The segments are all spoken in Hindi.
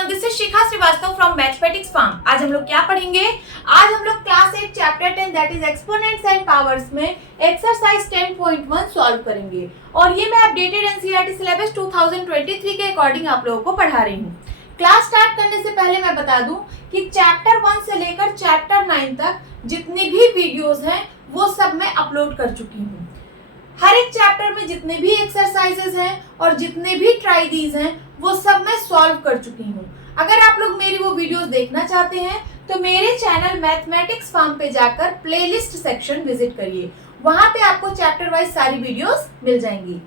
Everyone, this is Shikha Srivastava from mathematics farm. आज हम लोग क्या पढ़ेंगे? आज हम लोग class 8 chapter 10 that is exponents and powers में एक्सरसाइज 10.1 सॉल्व करेंगे। और ये मैं अपडेटेड एनसीईआरटी सिलेबस 2023 के अकॉर्डिंग आप लोगों को पढ़ा रही हूँ। क्लास स्टार्ट करने से पहले मैं बता दूं कि चैप्टर 1 से लेकर चैप्टर 9 तक जितनी भी वीडियोस हैं वो सब मैं अपलोड कर चुकी हूँ। हर एक चैप्टर में जितने भी एक्सरसाइजेस हैं और जितने भी ट्राई दीज हैं वो सब मैं सॉल्व कर चुकी हूँ। अगर आप लोग मेरी वो वीडियोस देखना चाहते हैं तो मेरे चैनल मैथमेटिक्स फार्म पे जाकर प्लेलिस्ट सेक्शन विजिट करिए, वहां पे आपको चैप्टर वाइज सारी वीडियोस मिल जाएंगी।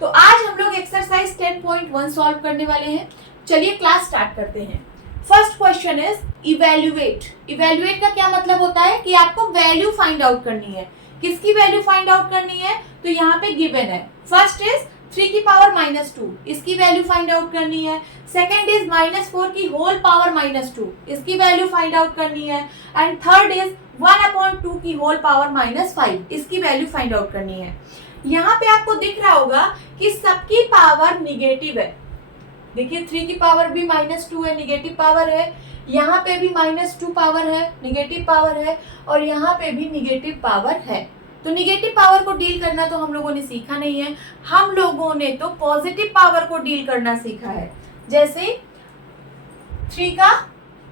तो आज हम लोग एक्सरसाइज 10.1 सॉल्व करने वाले हैं। चलिए क्लास स्टार्ट करते हैं। First question is evaluate. Evaluate का क्या मतलब होता है कि आपको वैल्यू फाइंड आउट करनी है। किसकी वैल्यू फाइंड आउट करनी है? तो यहाँ पे गिवन है। फर्स्ट इज 3 की पावर -2, इसकी वैल्यू फाइंड आउट करनी है। सेकंड इज -4 की होल पावर -2, इसकी वैल्यू फाइंड आउट करनी है। एंड थर्ड इज 1/2 की होल पावर -5, इसकी वैल्यू फाइंड आउट करनी है। यहाँ पे आपको दिख रहा होगा कि सबकी पावर निगेटिव है। देखिए 3 की पावर भी -2 है, निगेटिव पावर है। यहाँ पे भी -2 पावर है, निगेटिव पावर है। और यहाँ पे भी निगेटिव पावर है। तो निगेटिव पावर को डील करना तो हम लोगों ने सीखा नहीं है। हम लोगों ने तो पॉजिटिव पावर को डील करना सीखा है। जैसे 3 का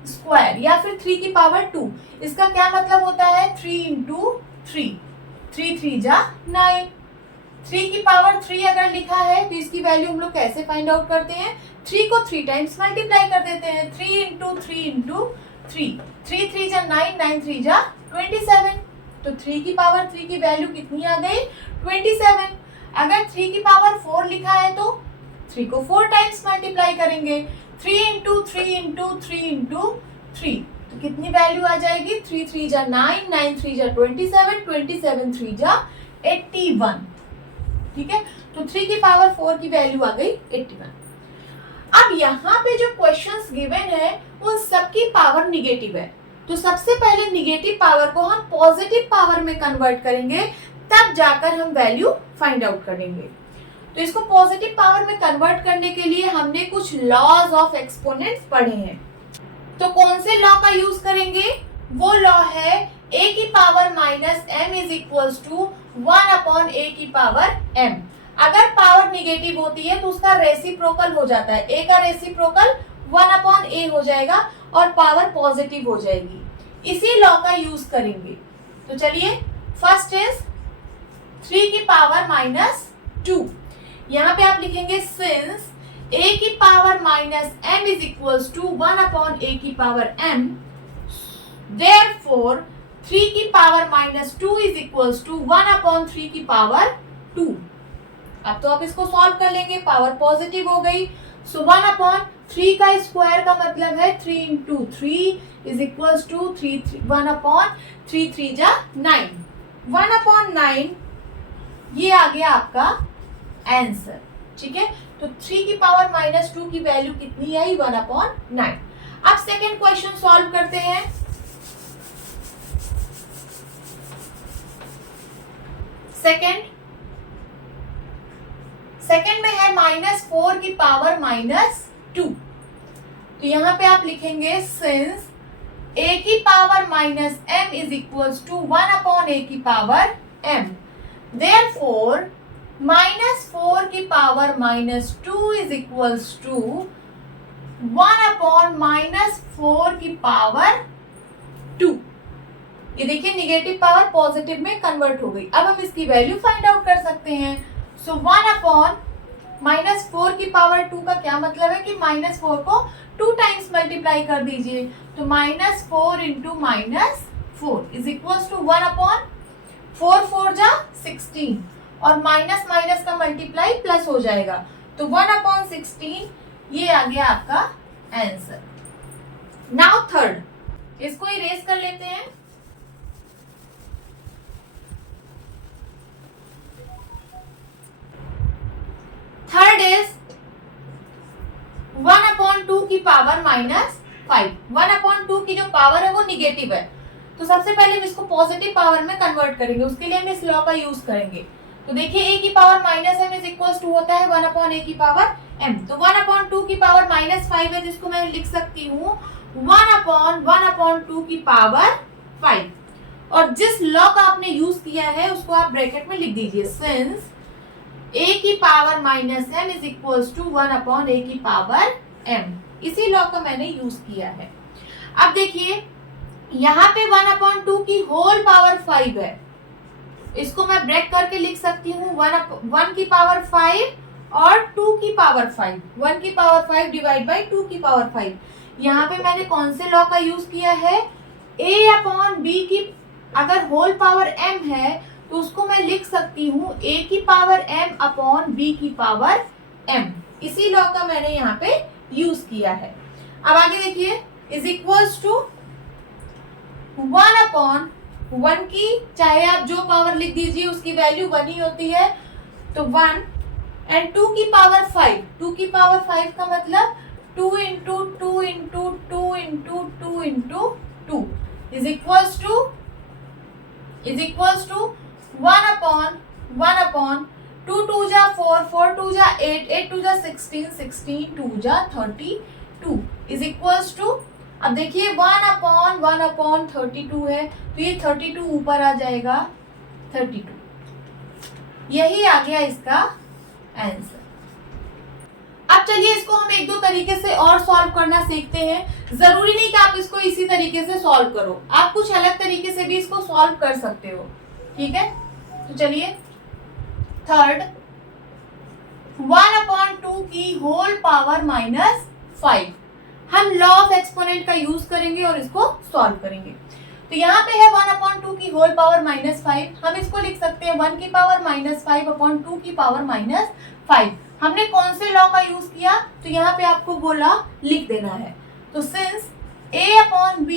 स्क्वायर या फिर 3 की पावर 2, इसका क्या मतलब होता है? 3 × 3, 3 3 जा 9। 3 की पावर 3 अगर लिखा है तो इसकी वैल्यू हम लोग कैसे फाइंड आउट करते हैं? 3 को 3 टाइम्स मल्टीप्लाई कर देते हैं। 3 × 3 × 3, 3 3 जा 9, 9 3 जा 27। तो 3 की पावर 3 की वैल्यू कितनी आ गई? 27। अगर 3 की पावर 4 लिखा है तो 3 को 4 टाइम्स मल्टीप्लाई करेंगे। 3 × 3 × 3 × 3, तो कितनी वैल्यू आ जाएगी? 3 3 जा 9, 9 3 जा 27, 27 3 जा 81। ठीक है, तो 3 की पावर 4 की वैल्यू आ गई 81। अब यहाँ पे जो क्वेश्चंस गिवन है उन सबकी पावर निगेटिव है। तो सबसे पहले निगेटिव पावर को हम पॉजिटिव पावर में कन्वर्ट करेंगे, तब जाकर हम वैल्यू फाइंड आउट करेंगे। तो इसको पॉजिटिव पावर में कन्वर्ट करने के लिए हमने कुछ लॉज ऑफ एक्सपोनेंट्स पढ़े हैं। तो कौन से लॉ का यूज करेंगे? वो लॉ है a की power -m is equals to 1/a की पावर m। अगर पावर निगेटिव होती है तो उसका रेसिप्रोकल हो जाता है। a का रेसिप्रोकल 1/a हो जाएगा और पावर पॉजिटिव हो जाएगी। इसी लॉ का यूज करेंगे। तो चलिए, फर्स्ट इज 3 की पावर -2। यहाँ पे आप लिखेंगे सिंस a की power -m is equals to 1/a की पावर m, therefore 3 की पावर -2 इज इक्वल्स टू 1/3 की पावर 2। अब तो आप इसको सॉल्व कर लेंगे, पावर पॉजिटिव हो गई। सो 1/3 का स्क्वायर का मतलब है 3 × 3 इज इक्वल्स टू 1/3 3 जा 9, 1/9 ये आ गया आपका आंसर। ठीक है, तो 3 की पावर -2 की वैल्यू कितनी आई? 1/9। अब सेकेंड क्वेश्चन सॉल्व करते हैं। सेकेंड में है -4 की पावर -2। तो यहाँ पे आप लिखेंगे सिंस a की power -m is equals to 1/a की पावर m, therefore -4 की पावर -2 इज इक्वल्स टू 1/-4 की पावर 2। ये देखिए निगेटिव पावर पॉजिटिव में कन्वर्ट हो गई। अब हम इसकी वैल्यू फाइंड आउट कर सकते हैं। सो 1/-4 की पावर 2 का क्या मतलब है कि -4 को 2 टाइम्स मल्टीप्लाई कर दीजिए। तो -4 × -4 इज इक्वल्स टू 1/4 4 जा 16 और माइनस माइनस का मल्टीप्लाई प्लस हो जाएगा। तो 1/16 ये आ गया आपका आंसर। नाउ थर्ड, इसको इरेज कर लेते हैं। थर्ड इज 1/2 की पावर -5। 1/2 की जो पावर है वो निगेटिव है, तो सबसे पहले हम इसको पॉजिटिव पावर में कन्वर्ट करेंगे। उसके लिए हम इस लॉ का यूज करेंगे। तो देखिए a की power -m is equals to होता है 1/a की पावर m। तो 1/2 की पावर -5 है, जिसको मैं लिख सकती हूँ 1/2 की पावर 5। और जिस लॉ का आपने यूज किया है उसको आप ब्रैकेट में लिख दीजिए, सिंस a की power -m is equals to 1/a की पावर m। इसी लॉ का मैंने यूज किया है। अब देखिए यहाँ पे 1/2 की होल पावर 5 है, इसको मैं ब्रेक करके लिख सकती हूँ 1 की पावर 5 और 2 की पावर 5। 1 की पावर 5 डिवाइड बाई 2 की पावर 5। यहाँ पे मैंने कौन से लॉ का यूज किया है, a/b की अगर होल पावर m है तो उसको मैं लिख सकती हूँ a की पावर m अपॉन b की पावर m। इसी लॉ का मैंने यहाँ पे यूज किया है। अब आगे देखिए, इज इक्वल्स टू 1/1 की, चाहे आप जो पावर लिख दीजिए उसकी वैल्यू 1 ही होती है, तो 1 एंड 2 की पावर 5। 2 की पावर 5 का मतलब 2 into 2 into 2 into 2 into 2 is equals to 1/1/2 2 जा 4 4 2 जा 8 8 2 जा 16 16 2 जा 32 इज इक्वल्स टू, अब देखिए 1/1/32 है तो ये 32 ऊपर आ जाएगा 32। यही आ गया इसका आंसर। अब चलिए इसको हम एक दो तरीके से और सॉल्व करना सीखते हैं। जरूरी नहीं कि आप इसको इसी तरीके से सॉल्व करो, आप कुछ अलग तरीके से भी इसको सॉल्व कर सकते हो। ठीक है, तो चलिए थर्ड 1/2 की होल पावर -5, हम लॉ ऑफ एक्सपोनेंट का यूज करेंगे और इसको सॉल्व करेंगे। तो यहाँ पे है 1/2 की होल पावर -5, हम इसको लिख सकते हैं 1 की पावर -5 अपॉन 2 की पावर -5। हमने कौन से लॉ का यूज किया, तो यहाँ पे आपको वो लॉ लिख देना है। तो सिंस a/b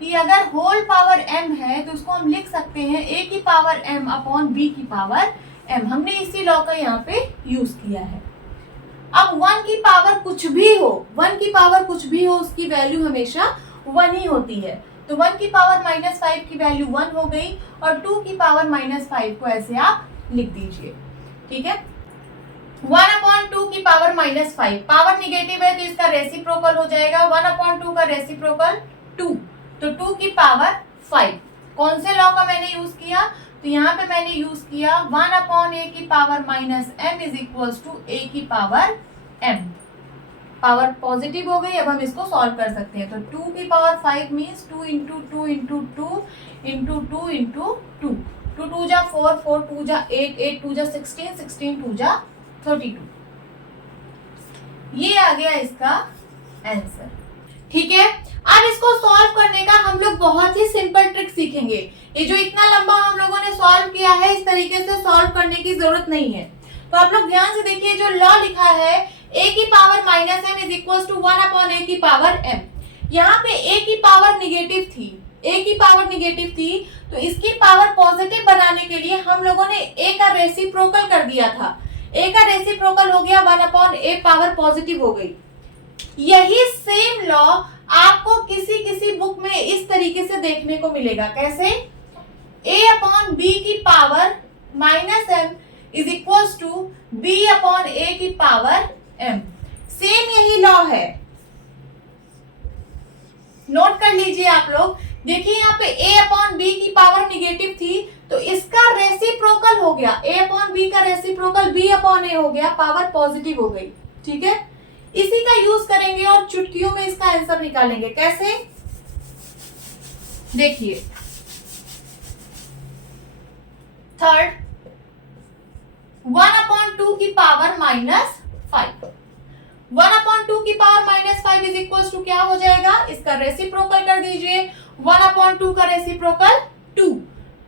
की अगर होल पावर m है तो उसको हम लिख सकते हैं a की पावर m अपॉन b की पावर m। हमने इसी लॉ का यहाँ पे यूज किया है। अब 1 की पावर कुछ भी हो, 1 की पावर कुछ भी हो, उसकी वैल्यू हमेशा 1 ही होती है। तो 1 की पावर -5 की वैल्यू 1 हो गई और 2 की पावर -5 को ऐसे आप लिख दीजिए। ठीक है, 1/2 की पावर -5, पावर निगेटिव है तो इसका रेसिप्रोकल हो जाएगा 1/2 का रेसिप्रोकल 2, तो 2 की पावर 5। कौन से लॉ का मैंने यूज किया, तो यहाँ पे मैंने यूज किया 1/a की power -m is equals to a की पावर m। पावर पॉजिटिव हो गई, अब हम इसको सॉल्व कर सकते हैं। तो 2 की power 5 means 2 into 2 into 2 into 2 into 2, 2 2 जा 4 4 2 जा 8 8 2 जा 16 16 2 जा 32। ये आ गया इसका आंसर। ठीक है, अब इसको सॉल्व करने का हम लोग बहुत ही सिंपल ट्रिक सीखेंगे। ये जो इतना लंबा हम लोगों ने सॉल्व किया है, इस तरीके से सॉल्व करने की जरूरत नहीं है। तो आप लोग ध्यान से देखिए, जो लॉ लिखा है a की power -m is equals to 1/a की पावर m। यहाँ पे a की पावर निगेटिव थी, a की पावर निगेटिव थी, तो इसकी पावर पॉजिटिव बनाने के लिए हम लोगों ने a का रेसिप्रोकल कर दिया था। a का रेसिप्रोकल हो गया 1/a, पावर पॉजिटिव हो गई। यही सेम लॉ आपको किसी किसी बुक में इस तरीके से देखने को मिलेगा। कैसे, a/b की power -m is equals to b/a की पावर m। सेम यही लॉ है, नोट कर लीजिए आप लोग। देखिए यहाँ पे a/b की पावर निगेटिव थी तो इसका रेसिप्रोकल हो गया, a/b का रेसिप्रोकल b/a हो गया, पावर पॉजिटिव हो गई। ठीक है, इसी का यूज करेंगे और चुटकियों में इसका आंसर निकालेंगे। कैसे, देखिए थर्ड 1/2 की पावर -5, 1/2 की पावर -5 इज इक्वल्स टू क्या हो जाएगा, इसका रेसिप्रोकल कर दीजिए। 1/2 का रेसिप्रोकल 2,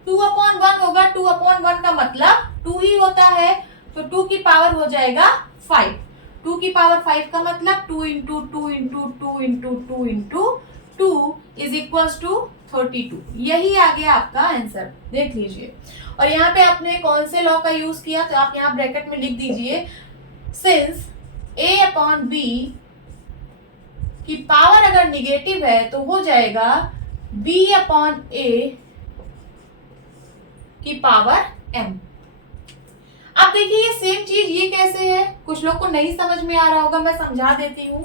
2/1 होगा, 2/1 का मतलब 2 ही होता है, तो 2 की पावर हो जाएगा 5। 2 की पावर 5 का मतलब 2 into 2 into 2 into 2 into 2 is equals to 32। यही आ गया आपका आंसर, देख लीजिए। और यहाँ पे आपने कौन से लॉ का यूज किया, तो आप यहाँ ब्रैकेट में लिख दीजिए, सिंस a/b की पावर अगर निगेटिव है तो हो जाएगा b/a की पावर m। अब देखिए ये सेम चीज ये कैसे है, कुछ लोग को नहीं समझ में आ रहा होगा, मैं समझा देती हूँ।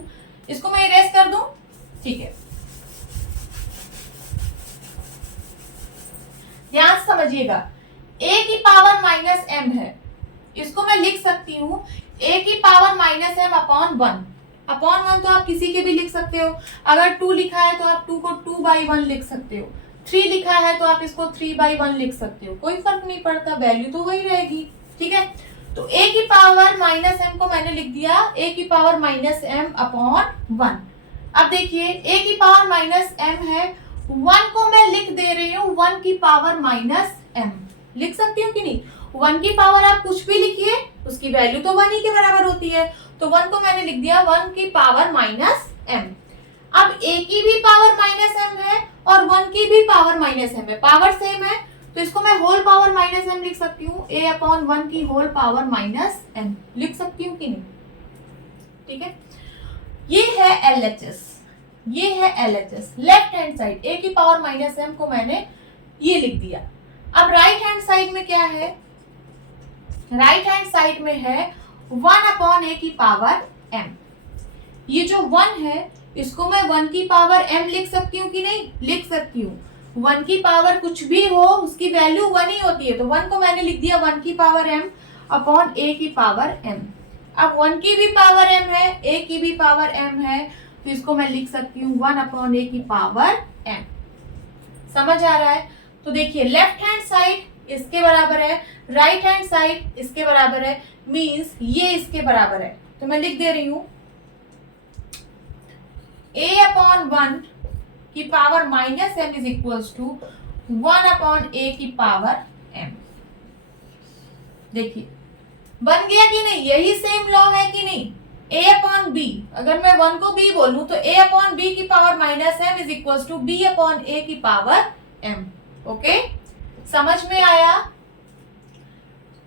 इसको मैं इरेज कर दूं, ठीक है, ध्यान से समझिएगा। a की पावर माइनस m है, इसको मैं लिख सकती हूँ a की power minus m upon 1। Upon 1 तो आप किसी के भी लिख सकते हो, अगर 2 लिखा है तो आप 2 को 2/1 लिख सकते हो, 3 लिखा है तो आप इसको 3/1 लिख सकते हो, कोई फर्क नहीं पड़ता, वैल्यू तो वही रहेगी, ठीक है। तो a की पावर माइनस m को मैंने लिख दिया a की पावर माइनस m अपॉन 1। अब देखिए a की पावर माइनस m है, 1 को मैं लिख दे रही हूँ 1 की पावर माइनस m, लिख सकती हूँ कि नहीं। 1 की पावर आप कुछ भी लिखिए, उसकी वैल्यू तो 1 ही के बराबर होती है, तो 1 को मैंने लिख दिया 1 की पावर माइनस m। अब a की भी पावर माइनस m है और 1 की भी पावर माइनस m है, पावर सेम है, तो इसको मैं होल पावर माइनस m लिख सकती हूँ, a अपॉन 1 की होल पावर माइनस m लिख सकती हूँ कि नहीं, ठीक है। ये है LHS, ये है LHS, left hand side a की पावर माइनस m को मैंने ये लिख दिया। अब राइट हैंड साइड में क्या है, राइट हैंड साइड में है 1 अपॉन a की पावर m। ये जो 1 है इसको मैं 1 की पावर m लिख सकती हूँ कि नहीं, लिख सकती हूँ। 1 की पावर कुछ भी हो उसकी वैल्यू 1 ही होती है, तो 1 को मैंने लिख दिया 1 की पावर m अपॉन a की पावर m। अब 1 की भी पावर m है, a की भी पावर m है, तो इसको मैं लिख सकती हूँ 1 अपॉन a की पावर m। समझ आ रहा है। तो देखिए लेफ्ट हैंड साइड इसके बराबर है, राइट हैंड साइड इसके बराबर है, मींस ये इसके बराबर है, तो मैं लिख दे रही हूँ a अपॉन 1 की power minus m is equals to 1 upon a की पावर m। देखिए बन गया कि नहीं, यही सेम लॉ है कि नहीं। a अपॉन b, अगर मैं 1 को b बोलूं तो a अपॉन b की power minus m is equals to b upon a की पावर m। ओके, समझ में आया।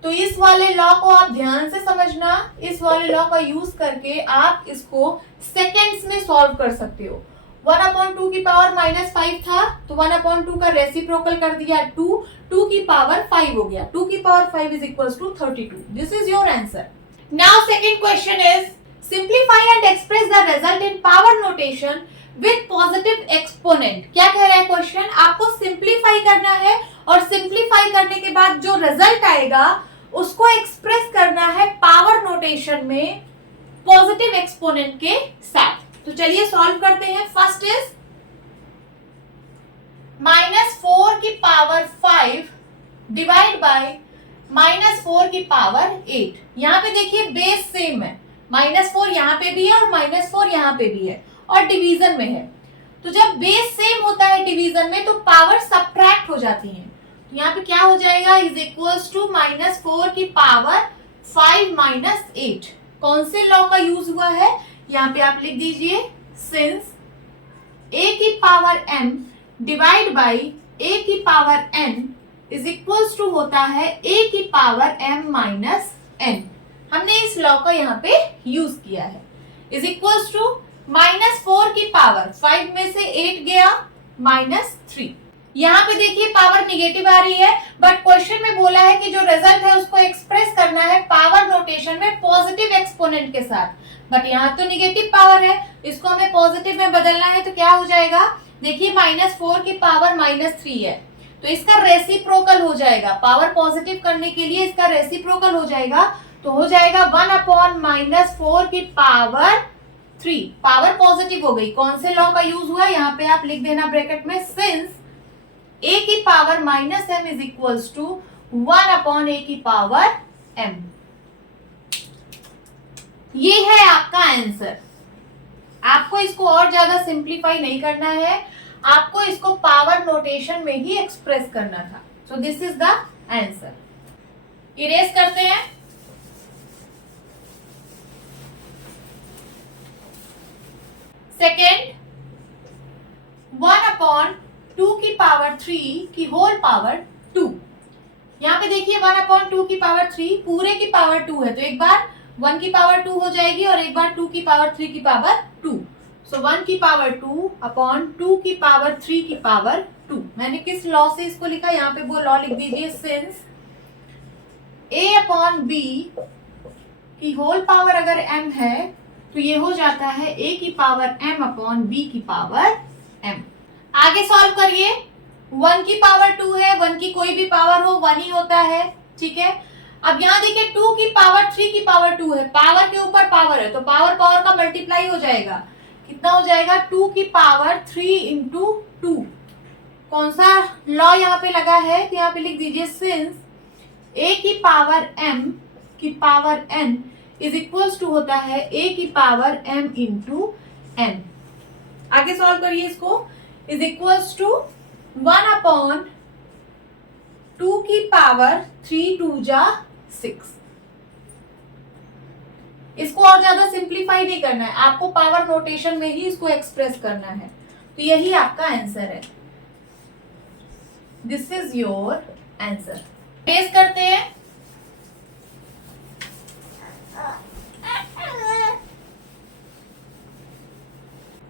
तो इस वाले लॉ को आप ध्यान से समझना, इस वाले लॉ का यूज करके आप इसको सेकेंड्स में सॉल्व कर सकते हो। 1 अपॉन 2 की पावर माइनस 5 था, तो 1 अपॉन 2 का रेसिप्रोकल कर दिया 2, 2 की पावर 5 हो गया, 2 की power 5 is equals to 32। This is your answer. Now second question is simplify and express the result in power notation with positive exponent. क्या कह रहा है क्वेश्चन, आपको सिंप्लीफाई करना है और सिंप्लीफाई करने के बाद जो रिजल्ट आएगा उसको एक्सप्रेस करना है पावर नोटेशन में पॉजिटिव एक्सपोनेंट के साथ। तो चलिए सॉल्व करते हैं। फर्स्ट इज -4 की पावर 5 डिवाइड बाय -4 की पावर 8। यहाँ पे देखिए बेस सेम है, -4 यहाँ पे भी है और -4 यहाँ पे भी है और डिवीजन में है। तो जब बेस सेम होता है डिवीजन में तो पावर सबट्रैक्ट हो जाती है। तो यहाँ पे क्या हो जाएगा, इज इक्वल्स टू -4 की पावर 5 माइनस 8। कौन से लॉ का यूज हुआ है, यहाँ पे आप लिख दीजिए सिंस a की power m divide by a की power n is equals to होता है a की पावर m माइनस n। हमने इस लॉ का यहाँ पे यूज किया है। इज इक्वल्स टू -4 की पावर 5 में से 8 गया -3। यहाँ पे देखिए पावर निगेटिव आ रही है, बट क्वेश्चन में बोला है कि जो रिजल्ट है उसको एक्सप्रेस करना है पावर नोटेशन में पॉजिटिव एक्सपोनेंट के साथ, बट यहाँ तो निगेटिव पावर है, इसको हमें पॉजिटिव में बदलना है। तो क्या हो जाएगा, देखिए -4 की पावर -3 है, तो इसका रेसिप्रोकल हो जाएगा, पावर पॉजिटिव करने के लिए इसका रेसिप्रोकल हो जाएगा, तो हो जाएगा 1 अपॉन -4 की पावर 3। पावर पॉजिटिव हो गई, कौन से लॉ का यूज हुआ, यहाँ पे आप लिख देना ब्रैकेट में सिंस a की power -m is equals to 1 upon a की पावर m। ये है आपका आंसर। आपको इसको और ज्यादा सिंप्लीफाई नहीं करना है, आपको इसको पावर नोटेशन में ही एक्सप्रेस करना था। So this is the answer. Erase करते हैं। सेकेंड 1 अपॉन 2 की पावर 3 की होल पावर 2। यहाँ पे देखिए 1 अपॉन 2 की पावर 3 पूरे की पावर 2 है, तो एक बार 1 की पावर 2 हो जाएगी और एक बार 2 की पावर 3 की पावर 2। सो 1 की पावर 2 अपॉन 2 की पावर 3 की पावर 2। मैंने किस लॉ से इसको लिखा, यहाँ पे वो लॉ लिख दीजिए सिंस a अपॉन b की होल पावर अगर m है तो ये हो जाता है a की पावर m अपॉन b की पावर m। आगे सॉल्व करिए। 1 की पावर 2 है, 1 की कोई भी पावर हो 1 ही होता है, ठीक है। अब यहाँ देखिए 2 की पावर 3 की पावर 2 है, पावर के ऊपर पावर है तो पावर पावर का मल्टीप्लाई हो जाएगा। कितना हो जाएगा? 2 की पावर 3 इंटू 2। कौन सा लॉ यहाँ पे लगा है? तो यहाँ पे लिख दीजिए सिंस a की पावर m की power n is equals to होता है a की पावर m इंटू n। आगे सॉल्व करिए इसको। इज इक्वल्स टू 1 अपॉन 2 की पावर 3 2 जा 6। इसको और ज्यादा सिंप्लीफाई नहीं करना है, आपको पावर नोटेशन में ही इसको एक्सप्रेस करना है। तो यही आपका आंसर है। This is your answer. Test करते हैं।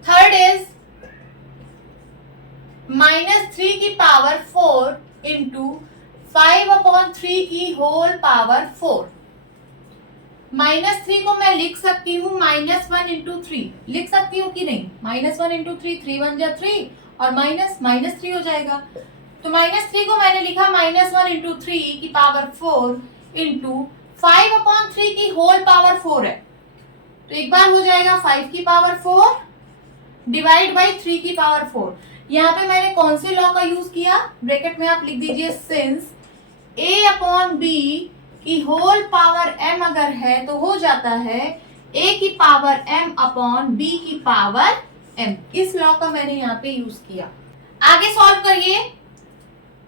थर्ड इज -3 की पावर 4 इंटू 5 अपॉन 3 की होल पावर 4। -3 को मैं लिख सकती हूँ -1 इंटू 3, लिख सकती हूँ कि नहीं? -1 इंटू 3, 3 1 जा 3 और -3 हो जाएगा। तो -3 को मैंने लिखा -1 इंटू 3 की पावर 4 इंटू 5 अपॉन 3 की होल पावर 4 है तो एक बार हो जाएगा 5 की पावर 4 डिवाइड बाई 3 की पावर 4। यहाँ पे मैंने कौन से लॉ का यूज किया? ब्रैकेट में आप लिख दीजिए सिंस a अपॉन b की होल पावर m अगर है तो हो जाता है a की पावर m अपॉन b की पावर m। इस लॉ का मैंने यहाँ पे यूज किया। आगे सॉल्व करिए।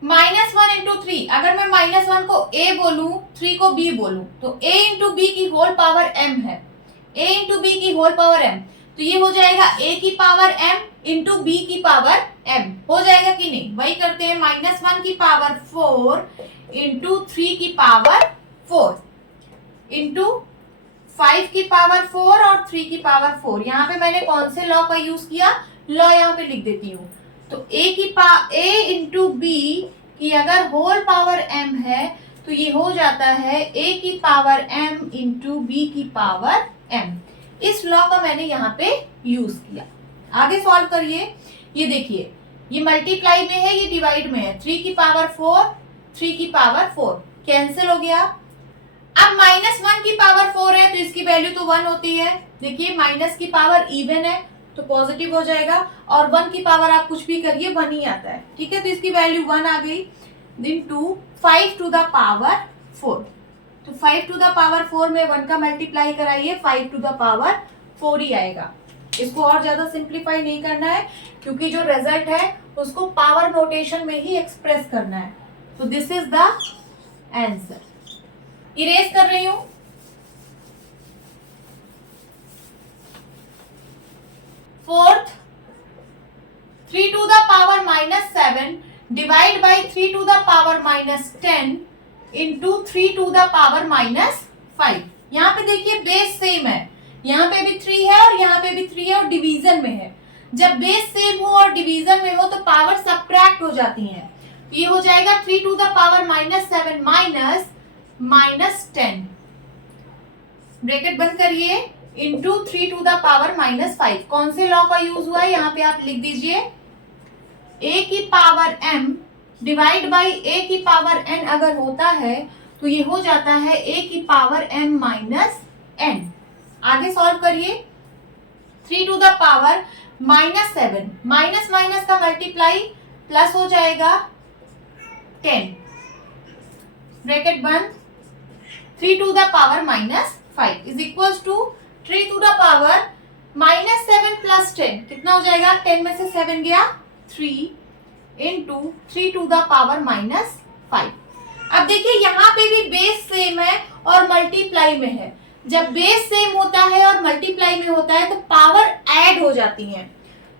-1 इंटू 3, अगर मैं -1 को a बोलूं 3 को b बोलूं तो a इंटू बी की होल पावर m है, a इंटू बी की होल पावर m तो ये हो जाएगा a की पावर m इंटू बी की पावर m। हो जाएगा कि नहीं? वही करते हैं। -1 की पावर 4 इंटू 3 की पावर 4 इंटू 5 की पावर 4 और 3 की पावर 4। यहाँ पे मैंने कौन से लॉ का यूज किया? लॉ यहाँ पे लिख देती हूँ। तो a इंटू बी की अगर होल पावर m है तो ये हो जाता है a की पावर m इंटू बी की पावर m। इस लॉ का मैंने यहाँ पे यूज किया। आगे सॉल्व करिए। ये देखिए ये मल्टीप्लाई में है, ये डिवाइड में है। 3 की पावर 4, 3 की पावर 4 कैंसिल हो गया। अब -1 की पावर 4 है तो इसकी वैल्यू तो 1 होती है। देखिए माइनस की पावर इवन है तो पॉजिटिव हो जाएगा और 1 की पावर आप कुछ भी करिए 1 ही आता है, ठीक है। तो इसकी वैल्यू 1 आ गई। इनटू 5 टू द पावर 4, तो 5 टू द पावर 4 में 1 का मल्टीप्लाई कराइए, 5 टू द पावर 4 ही आएगा। इसको और ज्यादा सिंप्लीफाई नहीं करना है क्योंकि जो रिजल्ट है उसको पावर नोटेशन में ही एक्सप्रेस करना है। तो this is the answer. Erase कर रही हूं। Fourth, 3 to the power -7 divide by 3 to the power -10 into 3 to the power -5। यहाँ पे देखिए बेस सेम है, यहाँ पे भी 3 है और यहाँ पे भी 3 है और डिवीजन में है। जब बेस सेम हो और डिवीजन में हो तो पावर सब्ट्रैक्ट हो जाती है। ये हो जाएगा 3 to the power -7 minus 10, bracket बंद करिए, इंटू 3 टू द पावर -5। कौन से लॉ का यूज हुआ है यहाँ पे आप लिख दीजिए। a की power m divide by a की पावर n अगर होता है तो ये हो जाता है a की पावर m माइनस n। आगे सॉल्व करिए। 3 to the power -7 minus minus का मल्टीप्लाई प्लस हो जाएगा 10, ब्रैकेट बंद, 3 to the power -5 is equal to 3 to the power -7 plus 10 कितना हो जाएगा? 10 में से 7 गया 3 इंटू 3 टू द पावर -5। अब देखिए यहाँ पे भी बेस सेम है और मल्टीप्लाई में है। जब बेस सेम होता है और मल्टीप्लाई में होता है तो पावर ऐड हो जाती है।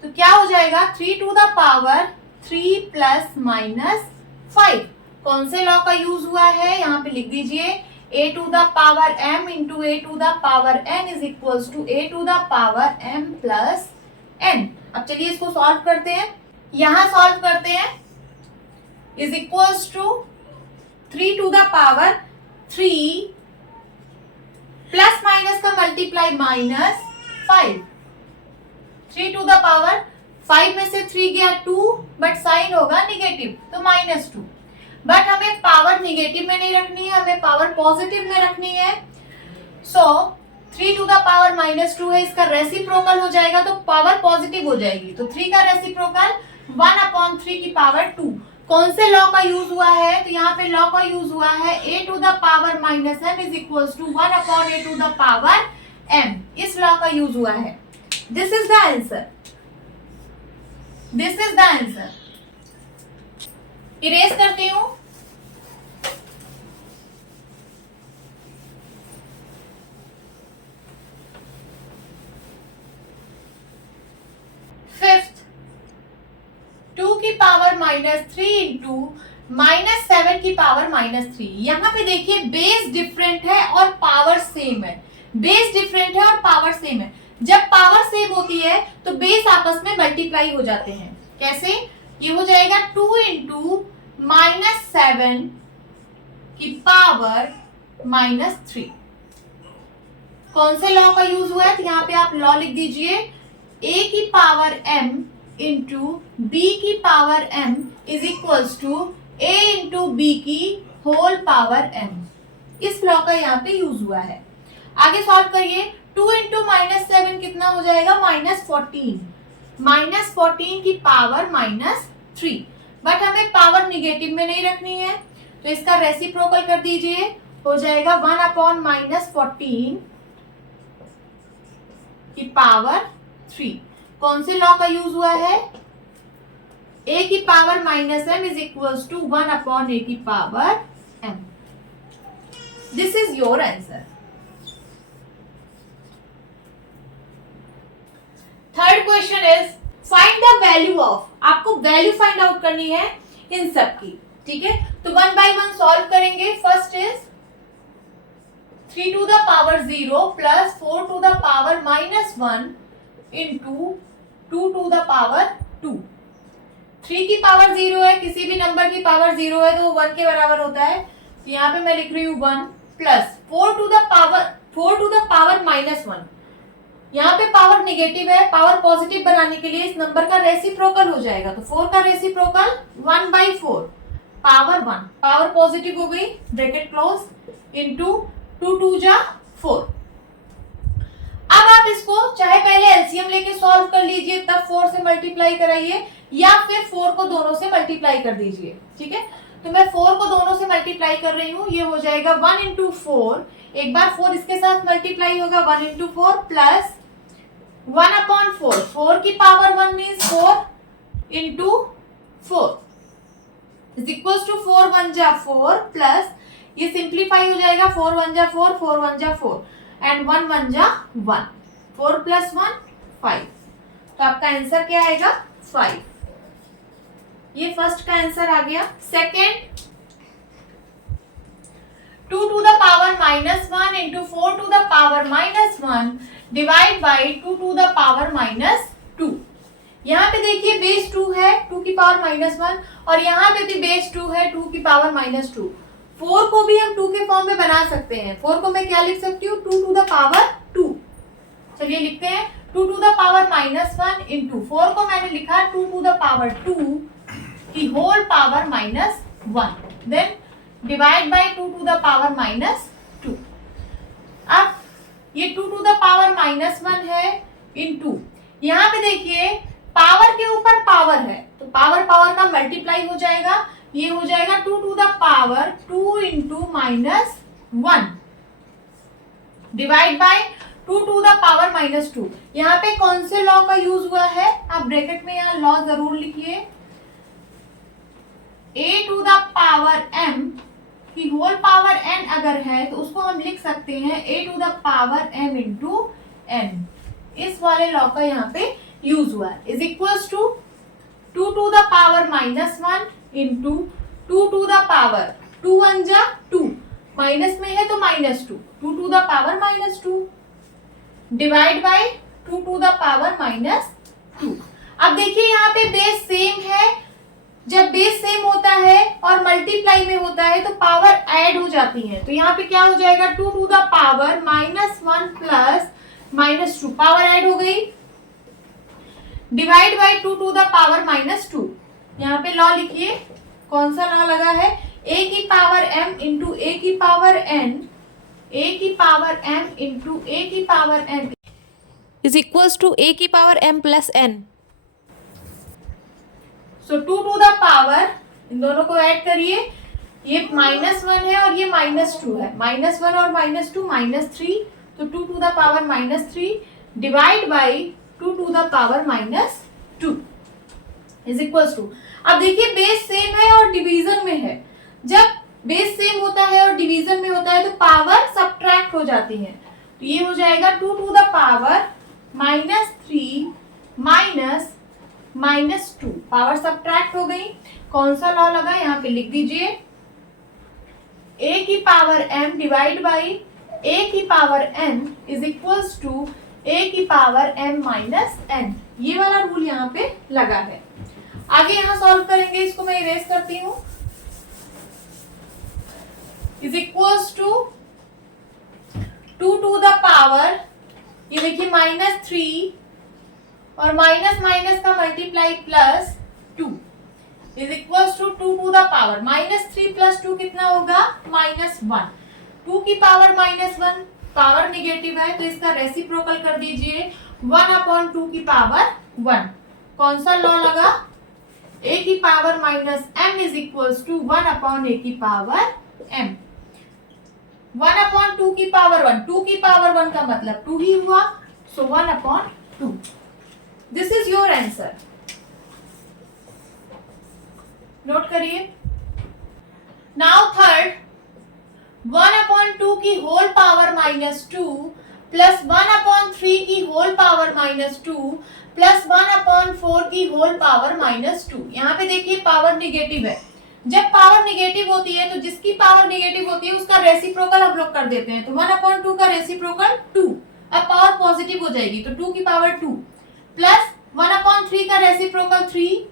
तो क्या हो जाएगा? 3 टू द पावर 3 प्लस -5। कौन से लॉ का यूज हुआ है यहाँ पे लिख दीजिए। a to the power m into a to the power n is equals to a to the power m plus n। अब चलिए इसको सॉल्व करते हैं। यहां सॉल्व करते हैं। Is equals to 3 to the power 3 plus minus का मल्टीप्लाई -5, 3 टू द पावर 5 में से 3 गया 2, बट साइन होगा निगेटिव तो -2। बट हमें पावर निगेटिव में नहीं रखनी है, हमें पावर पॉजिटिव में रखनी है। सो 3 टू द पावर -2 है, इसका रेसिप्रोकल हो जाएगा तो पावर पॉजिटिव हो जाएगी। तो 3 का रेसिप्रोकल 1/3 की पावर 2। कौन से लॉ का यूज हुआ है? तो यहाँ पे लॉ का यूज हुआ है a to the power -m is equals to 1/a to the power m। इस लॉ का यूज हुआ है। This is the answer, this is the answer. Erase करती हूं। फिफ्थ, 2 की पावर -3 इंटू -7 की पावर -3। यहाँ पे देखिए बेस डिफरेंट है और पावर सेम है। बेस डिफरेंट है और पावर सेम है। जब पावर सेम होती है तो बेस आपस में मल्टीप्लाई हो जाते हैं। कैसे? ये हो जाएगा 2 इंटू -7 की पावर -3। कौन से लॉ का यूज हुआ है? तो यहाँ पे आप लॉ लिख दीजिए, a की पावर m इंटू b की power m is equals to a into b की होल पावर m। इस लॉ का यहाँ पे यूज हुआ है। आगे सॉल्व करिए। 2 इंटू -7 कितना हो जाएगा? -14, -14 की पावर -3। बट हमें पावर निगेटिव में नहीं रखनी है, तो इसका रेसिप्रोकल कर दीजिए, हो जाएगा 1/-14 की पावर 3। कौन से लॉ का यूज हुआ है? a की power -m is equals to 1/a की power m। This is your answer. Third question is find the value of. आपको वैल्यू फाइंड आउट करनी है इन सब की, ठीक है? तो 1 बाय 1 सॉल्व करेंगे। First is 3 to the power 0 plus 4 to the power -1 into 2 to the power 2। 3 की पावर 0 है, किसी भी नंबर की पावर 0 है तो वो 1 के बराबर होता है। तो यहाँ पे मैं लिख रही हूँ 1 प्लस 4 टू द पावर -1। यहाँ पे पावर निगेटिव है, पावर पॉजिटिव बनाने के लिए इस नंबर का रेसिप्रोकल हो जाएगा। तो 4 का रेसिप्रोकल 1/4 पावर 1, पावर पॉजिटिव हो गई, ब्रैकेट क्लोज, इंटू 2 2 जा 4। अब आप इसको चाहे पहले एलसीएम लेके सॉल्व कर लीजिए, तब 4 से मल्टीप्लाई कराइए, या फिर 4 को दोनों से मल्टीप्लाई कर दीजिए, ठीक है? तो मैं 4 को दोनों से मल्टीप्लाई कर रही हूँ। ये हो जाएगा 1 इंटू 4, एक बार 4 इसके साथ मल्टीप्लाई होगा, 1 इंटू 4 प्लस 1/4, 4 की power 1 means 4 into 4 is equals to 4 1 जा 4 प्लस ये सिंप्लीफाई हो जाएगा, 4 1 जा 4, 4 1 जा 4 एंड 1 1 जा 1, 4 प्लस 1 5। तो आपका आंसर क्या आएगा? 5। ये फर्स्ट का आंसर आ गया। Second, 2 to the power -1 into 4 to the power -1 divide by 2 to the power -2। यहाँ पे देखिए बेस 2 है, 2 की पावर -1, और यहाँ पे भी बेस 2 है, 2 की पावर -2। 4 को भी हम 2 के फॉर्म में बना सकते हैं। 4 को मैं क्या लिख सकती हूँ? 2 टू द पावर 2। चलिए लिखते हैं, 2 टू द पावर -1 इंटू 4 को मैंने लिखा 2 टू द पावर 2 की whole power -1, then divide by 2 to the power -2। अब ये 2 टू द पावर -1 है इंटू, यहाँ पे देखिए पावर के ऊपर पावर है, तो पावर पावर का मल्टीप्लाई हो जाएगा। ये हो जाएगा 2 to the power 2 into -1 divide by 2 to the power -2। यहाँ पे कौन से लॉ का यूज हुआ है? आप ब्रैकेट में यहाँ लॉ जरूर लिखिए। a to the power m की होल पावर n अगर है तो उसको हम लिख सकते हैं a to the power m into n। इस वाले लॉ का यहाँ पे यूज हुआ है। Is equals to 2 to the power -1 into 2 to the power 2 1 जा 2, माइनस में है तो -2, 2 to the power -2 divide by 2 to the power -2। अब देखिए यहाँ पे बेस सेम है, जब बेस सेम होता है और मल्टीप्लाई में होता है तो पावर ऐड हो जाती है। तो यहाँ पे क्या हो जाएगा, 2 to the power -1 plus -2, power add हो गई, divide by 2 to the power -2। यहाँ पे लॉ लिखिए, कौन सा लॉ लगा है, a की पावर m इंटू a की पावर n, a की पावर m इंटू a की power n is equals to a की power m plus n। So 2 to the power, इन दोनों को ऐड करिए, ये -1 है और ये -2 है, -1 और -2 -3, तो 2 to the power -3 divide by 2 to the power -2 is equals to. अब देखिए बेस सेम है और डिवीजन में है, जब बेस सेम होता है और डिवीजन में होता है तो पावर सब्ट्रैक्ट हो जाती है। तो ये हो जाएगा 2 to the power -3 -2, power subtract हो गई। कौन सा लॉ लगा, यहाँ पे लिख दीजिए, a की power m divide by a की power n is equals to a की पावर m माइनस n। ये वाला रूल यहाँ पे लगा है। आगे यहाँ सॉल्व करेंगे, इसको मैं इरेज करती हूँ, is equals to 2 to the power, ये देखिए -3 और माइनस माइनस का multiply +2 is equals to 2 to the power -3 + 2 कितना होगा, -1। 2 की पावर -1, पावर निगेटिव है तो इसका रेसिप्रोकल कर दीजिए, 1/2 की पावर 1। कौन सा लॉ लगा, a की power -m is equals to 1/a की पावर m। 1/2 की पावर 1, 2 की पावर 1 का मतलब 2 ही हुआ, सो 1/2। This is your answer, note करिए। नाउ थर्ड, 1/2 की होल पावर -2 प्लस 1/3 की होल पावर -2 प्लस 1/4 की होल पावर -2। यहाँ पे देखिए पावर निगेटिव है, जब पावर निगेटिव होती है तो जिसकी पावर निगेटिव होती है उसका रेसिप्रोकल हम लोग कर देते हैं। तो 1/2 का रेसिप्रोकल 2, अब पावर पॉजिटिव हो जाएगी तो 2 की पावर 2 प्लस 1/3 का रेसिप्रोकल 3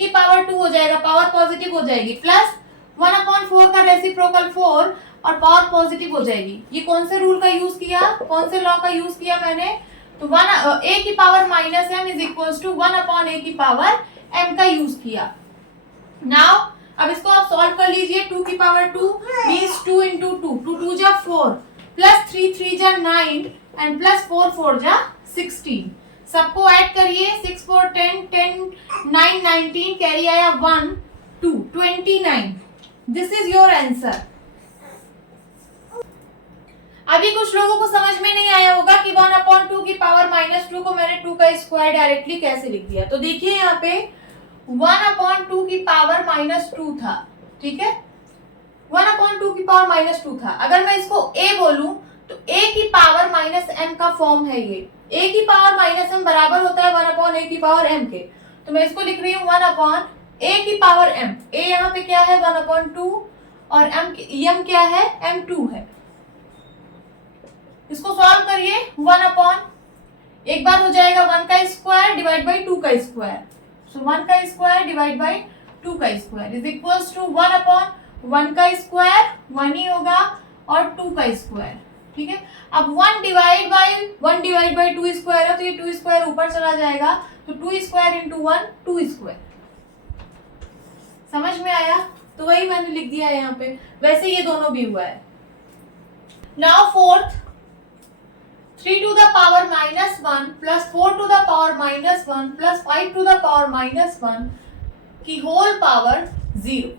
की पावर 2 हो जाएगा, पावर पॉजिटिव हो जाएगी, प्लस 1/4 का रेसिप्रोकल 4 और पावर पॉजिटिव हो जाएगी। ये कौन से रूल का यूज किया, कौन से लॉ का यूज किया मैंने, तो a की power -m is equals to 1/a की पावर m का यूज किया। नाउ अब इसको आप सॉल्व कर लीजिए, 2 की पावर 2 मींस 2 into 2, 2 2 जा 4 प्लस 3 3 जा 9 एंड प्लस 4 4 जा 16। सबको ऐड करिए, 6 4 10 10 9 19, कैरी आया 1 2 29। This is your answer. अभी कुछ लोगों को समझ में नहीं आया होगा कि 1/2 की पावर -2 को मैंने 2 का स्क्वायर डायरेक्टली कैसे लिख दिया। तो देखिए यहाँ पे 1/2 की पावर -2 था, ठीक है, 1/2 की पावर -2 था। अगर मैं इसको a बोलूं तो a की पावर -m का फॉर्म है ये, a की पावर -m बराबर होता है 1/a की पावर m के। तो मैं इसको लिख रही हूँ 1/a की पावर m। a यहाँ पे क्या है 1/2 और m क्या है, m2 है। इसको सॉल्व करिए, 1 एक बार हो जाएगा 1 का स्क्वायर डिवाइड बाई 2 का स्क्वायर, सो 1 का स्क्वायर डिवाइड बाई 2 का स्क्वायर इज इक्वल्स टू 1/1 का स्क्वायर 1 ही होगा और 2 का स्क्वायर, ठीक है। अब 1 डिवाइड बाई 2 स्क्वायर है तो ये 2 स्क्वायर ऊपर चला जाएगा, तो 2 स्क्वायर इंटू 1 2 स्क्वायर। समझ में आया, तो वही मैंने लिख दिया है यहाँ पे, वैसे ये दोनों भी हुआ है। Now fourth, 3 to the power -1 plus 4 to the power -1 plus 5 to the power -1 की होल पावर 0।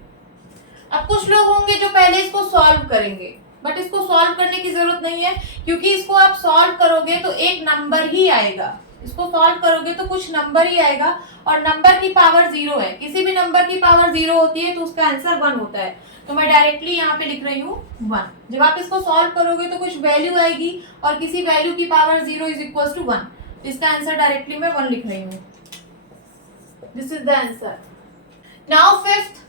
अब कुछ लोग होंगे जो पहले इसको सॉल्व करेंगे, बट इसको सॉल्व करने की जरूरत नहीं है, क्योंकि इसको आप सॉल्व करोगे तो एक नंबर ही आएगा, इसको सॉल्व करोगे तो कुछ नंबर ही आएगा और नंबर की पावर 0 है। किसी भी नंबर की पावर 0 होती है तो उसका आंसर 1 होता है। तो मैं डायरेक्टली यहाँ पे लिख रही हूँ 1। जब आप इसको सॉल्व करोगे तो कुछ वैल्यू आएगी और किसी वैल्यू की पावर 0 इज इक्वल टू 1, इसका आंसर डायरेक्टली मैं 1 लिख रही हूँ। This is the answer. Now fifth,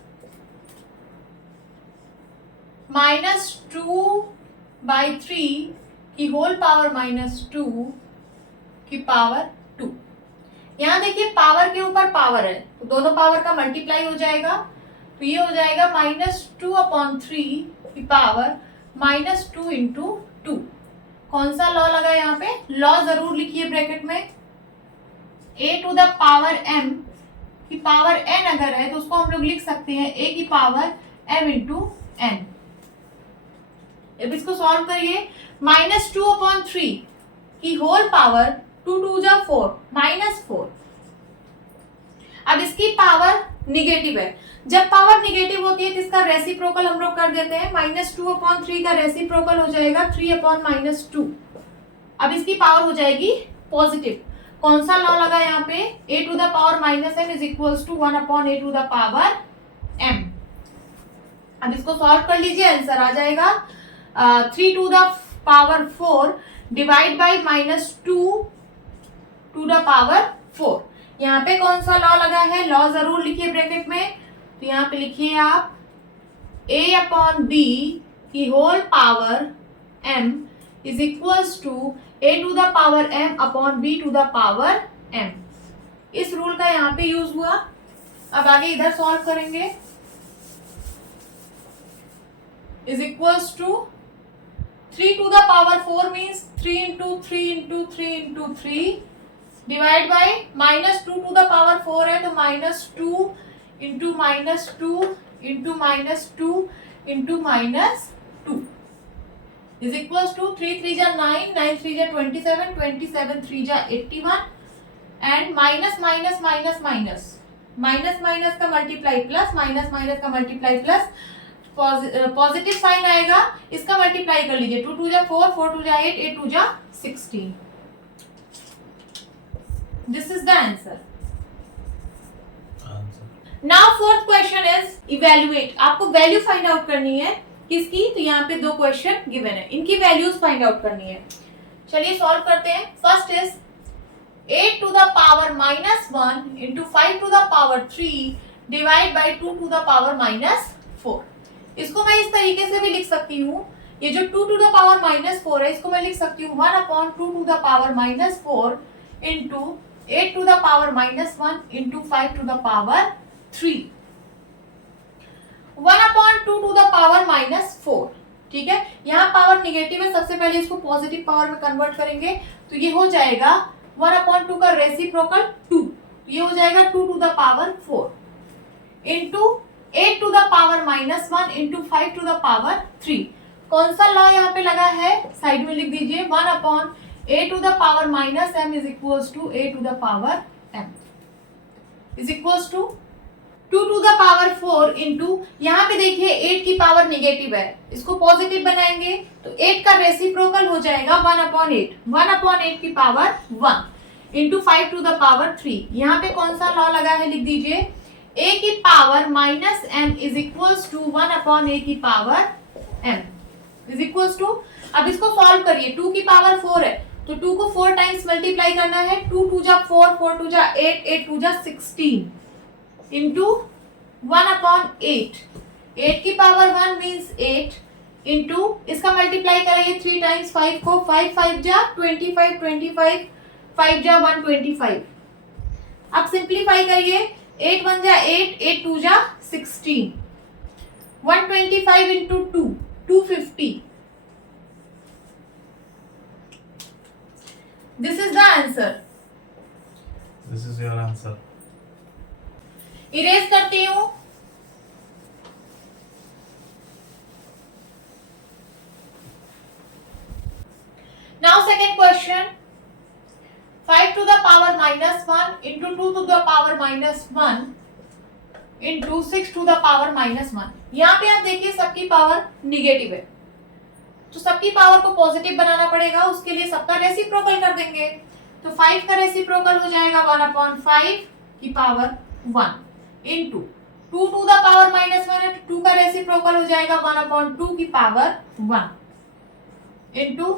-2/3 की होल पावर -2 की पावर 2। यहाँ देखिए पावर के ऊपर पावर है, तो तो दोनों पावर का मल्टीप्लाई हो जाएगा, तो ये हो जाएगा -2/3 की पावर -2 इंटू 2। कौन सा लॉ लगा यहाँ पे? लॉ जरूर लिखिए ब्रैकेट में। a to the power m की पावर n अगर है तो उसको हम लोग लिख सकते हैं a की पावर m इंटू n। अब इसको सॉल्व करिए। -2/3 की होल पावर 2 2 जा 4 -4। अब इसकी पावर निगेटिव है। जब पावर निगेटिव होती है तो इसका रेसिप्रोकल हम लोग कर देते हैं। -2/3 का रेसिप्रोकल हो जाएगा 3/-2। अब इसकी पावर हो जाएगी पॉजिटिव। कौन सा लॉ लगा यहाँ पे? a to the power -m is equals to 1/a to the power m। अब इसको सॉल्व कर लीजिए, आंसर आ जाएगा 3 to the power 4 divide by -2 to the power 4। यहाँ पे कौन सा लॉ लगा है? लॉ जरूर लिखिए ब्रैकेट में। तो यहाँ पे लिखिए आप a/b की whole power m is equals to a to the power m upon b to the power m। इस रूल का यहाँ पे यूज हुआ। अब आगे इधर सॉल्व करेंगे। Is equals to 3 to the power 4 means 3 into 3 into 3 into 3 divide by -2 to the power 4 है तो -2 into -2 into -2 into -2 is equals to 3 3 जा 9 9 3 जा 27 27 3 जा 81 and minus minus minus minus minus minus का मल्टीप्लाई प्लस माइनस माइनस का मल्टीप्लाई प्लस पॉजिटिव साइन आएगा, इसका मल्टीप्लाई कर लीजिए। 2 2 जा 4 4 2 जा 8 8 2 जा 16। This is the answer. Now fourth question is evaluate. आपको वैल्यू फाइंड आउट करनी है किसकी? तो यहाँ पे दो क्वेश्चन गिवन है, इनकी वैल्यूज फाइंड आउट करनी है। चलिए सॉल्व करते हैं। First is 8 to the power -1 into 5 to the power 3 divide by 2 to the power -4। इसको मैं इस तरीके से भी लिख सकती हूँ। ये जो 2 टू द पावर -4 है इसको मैं लिख सकती हूँ 1/2 to the power -4 into 8 to the power -1 into 5 to the power 3। 1/2 to the power -4। ठीक है, यहाँ पावर निगेटिव है, सबसे पहले इसको पॉजिटिव पावर में कन्वर्ट करेंगे तो ये हो जाएगा 1/2 का रेसिप्रोकल 2, ये हो जाएगा 2 to the power 4 into 8 to the power -1 into 5 to the power 3। कौन सा लॉ यहाँ पे लगा है? साइड में लिख दीजिए 1/a to the power -m is equals to a to the power m is equals to 2 to the power 4 into, यहाँ पे देखिए 8 की पावर निगेटिव है, इसको पॉजिटिव बनाएंगे तो 8 का रेसिप्रोकल हो जाएगा 1/8 1/8 की power 1 into 5 to the power 3। यहाँ पे कौन सा लॉ लगा है? लिख दीजिए a की power -m is equals to 1/a की power m is equals to. अब इसको सॉल्व करिए। 2 की पावर 4 है तो 2 को 4 टाइम्स मल्टीप्लाई करना है। 2 2 जा 4 4 2 जा 8 8 2 जा 16 इंटू 1/8। 8 की पावर 1 मीन्स 8 इंटू इसका मल्टीप्लाई करेंगे 3 टाइम्स 5 को 5 5 जा 25 25 5 जा 125। अब सिंप्लीफाई करिए 8 1 जा 8 8 2 जा 16 125 into 2 250। This is the answer. This is your answer. Erase करती हूँ। Now second question. 5 to the power -1 into 2 to the power -1 into 6 to the power -1। यहाँ पे आप देखिए सबकी पावर निगेटिव है तो सबकी पावर को पॉजिटिव बनाना पड़ेगा, उसके लिए सबका रेसिप्रोकल कर देंगे। तो 5 का रेसिप्रोकल हो जाएगा 1/5 की power 1 into 2 to the power -1 है तो 2 का रेसिप्रोकल हो जाएगा 1/2 की पावर 1 इंटू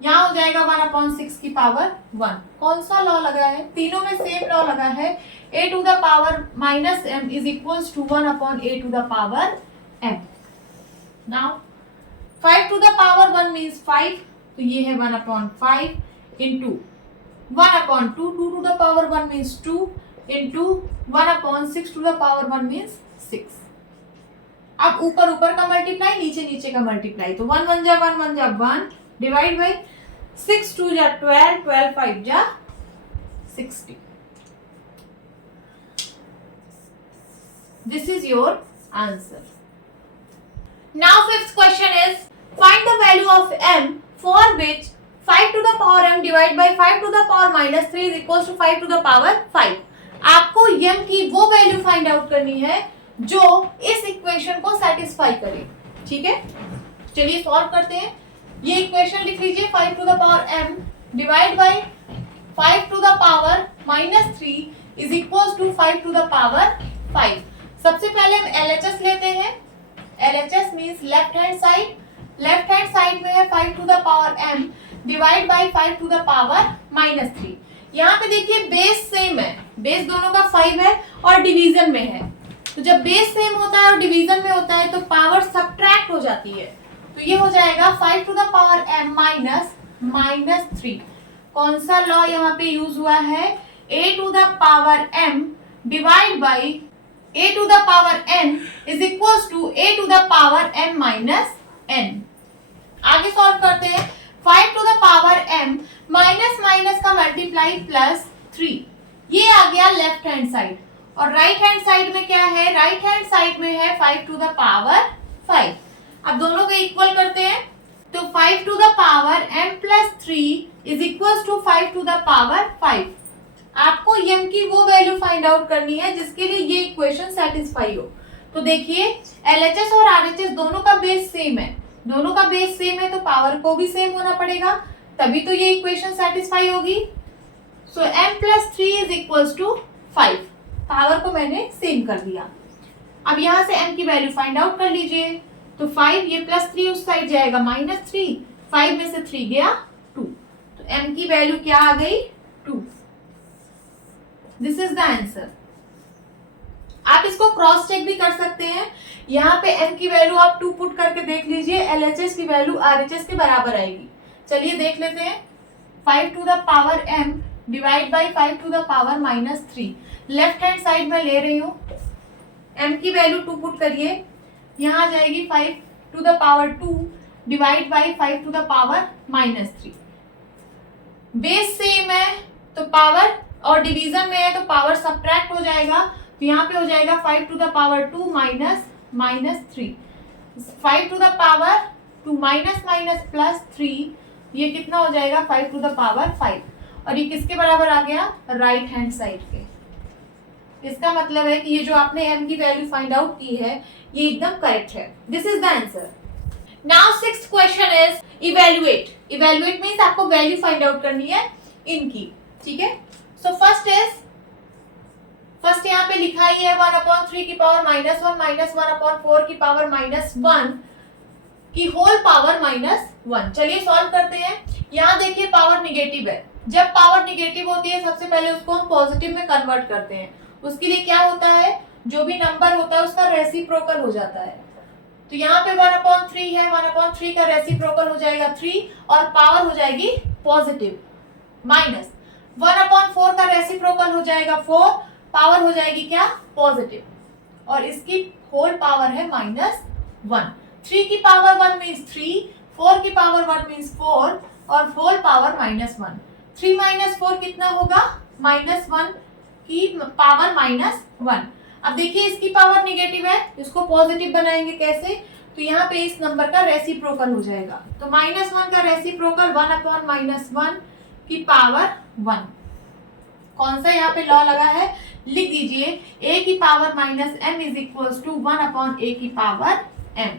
यहाँ हो जाएगा 1/6 की पावर 1। कौन सा लॉ लगा है? तीनों में सेम लॉ लगा है। a to the power -m is equals to 1/a to the power m। Now 5 to the power 1 means 5 तो ये है 1/5 into 1/2 2 to the power 1 means 2 into 1/6 to the power 1 means 6। अब ऊपर ऊपर का मल्टीप्लाई, नीचे नीचे का मल्टीप्लाई, तो 1 1 जा 1 1 जा 1 डिवाइड बाई 6 2 जा 12 12 5 जा 60। This is your answer. Now fifth question is find the value of m for which 5 to the power m divided by 5 to the power minus 3 is equals to 5 to the power 5। आपको m की वो वैल्यू फाइंड आउट करनी है जो इस इक्वेशन को सेटिस्फाई करे। ठीक है, चलिए सॉल्व करते हैं। ये इक्वेशन लिख लीजिए 5 to the power m divide by 5 to the power minus 3 is equals to 5 to the power 5। सबसे पहले हम LHS लेते हैं। LHS means left hand side. Left hand side में है 5 to the power m divide by 5 to the power minus 3। यहाँ पे देखिए बेस सेम है, बेस दोनों का 5 है और डिवीजन में है। तो जब बेस सेम होता है और डिवीजन में होता है तो पावर सब्ट्रैक्ट हो जाती है। तो ये हो जाएगा 5 to the power m minus 3। कौन सा लॉ यहाँ पे यूज हुआ है? a to the power m divide by a to the power n is equals to a to the power m minus n। आगे सॉल्व करते हैं। 5 to the power m minus minus का मल्टीप्लाई प्लस 3, ये आ गया लेफ्ट हैंड साइड। और राइट हैंड साइड में क्या है? राइट हैंड साइड में है 5 टू द पावर 5। अब दोनों को इक्वल करते हैं तो 5 to the power m plus 3 is equals to 5 to the power 5। आपको m की वो वैल्यू फाइंड आउट करनी है जिसके लिए ये इक्वेशन सेटिस्फाई हो। तो देखिए LHS और RHS दोनों का बेस सेम है, दोनों का बेस सेम है तो पावर को भी सेम होना पड़ेगा, तभी तो ये इक्वेशन सेटिस्फाई होगी। So m plus 3 is equals to 5। Power को मैंने सेम कर दिया। अब यहाँ से m की वैल्यू फाइंड आउट कर लीजिए। तो 5, ये प्लस 3 उस साइड जाएगा माइनस 3, 5 में से 3 गया 2, तो m की वैल्यू क्या आ गई? 2। This is the answer. आप इसको क्रॉस चेक भी कर सकते हैं। यहाँ पे m की वैल्यू आप 2 पुट करके देख लीजिए, LHS की वैल्यू RHS के बराबर आएगी। चलिए देख लेते हैं। 5 to the power m divide by 5 to the power minus 3। Left hand side में ले रही हूँ, m की वैल्यू 2 पुट करिए, यहाँ आ जाएगी 5 to the power 2 divide by 5 to the power minus 3। Base same है तो पावर, और डिवीजन में है तो पावर सब्ट्रैक्ट हो जाएगा। तो यहाँ पे हो जाएगा 5 to the power 2 minus 3। 5 to the power 2 minus minus plus 3, ये कितना हो जाएगा? 5 टू द पावर 5। और ये किसके बराबर आ गया? राइट हैंड साइड के। इसका मतलब है कि ये जो आपने m की वैल्यू फाइंड आउट की है ये एकदम करेक्ट है। This is the answer. Now sixth question is evaluate. Evaluate means आपको वैल्यू फाइंड आउट करनी है इनकी। ठीक है, सो फर्स्ट यहाँ पे लिखा ही है 1/3 की पावर माइनस 1 माइनस 1/4 की पावर माइनस 1 की होल पावर माइनस 1। चलिए सॉल्व करते हैं। यहाँ देखिए पावर निगेटिव है। जब पावर निगेटिव होती है सबसे पहले उसको हम पॉजिटिव में कन्वर्ट करते हैं। उसके लिए क्या होता है? जो भी नंबर होता है उसका रेसिप्रोकल हो जाता है। तो यहाँ पे 1/3 है, 1/3 का रेसिप्रोकल हो जाएगा 3 और पावर हो जाएगी पॉजिटिव। माइनस 1/4 का रेसिप्रोकल हो जाएगा 4, पावर हो जाएगी क्या? पॉजिटिव, और इसकी होल पावर है -1। 3 की पावर 1 मीन्स 3, 4 की पावर 1 मीन्स 4 और होल पावर -1। 3 - 4 कितना होगा? -1 की पावर -1। अब देखिए इसकी पावर निगेटिव है, इसको पॉजिटिव बनाएंगे कैसे? तो यहाँ पे इस नंबर का रेसिप्रोकल हो जाएगा। तो -1 का रेसिप्रोकल 1/-1 की पावर 1। कौन सा यहाँ पे लॉ लगा है? लिख दीजिए a की power -m is equals to 1/a की पावर m।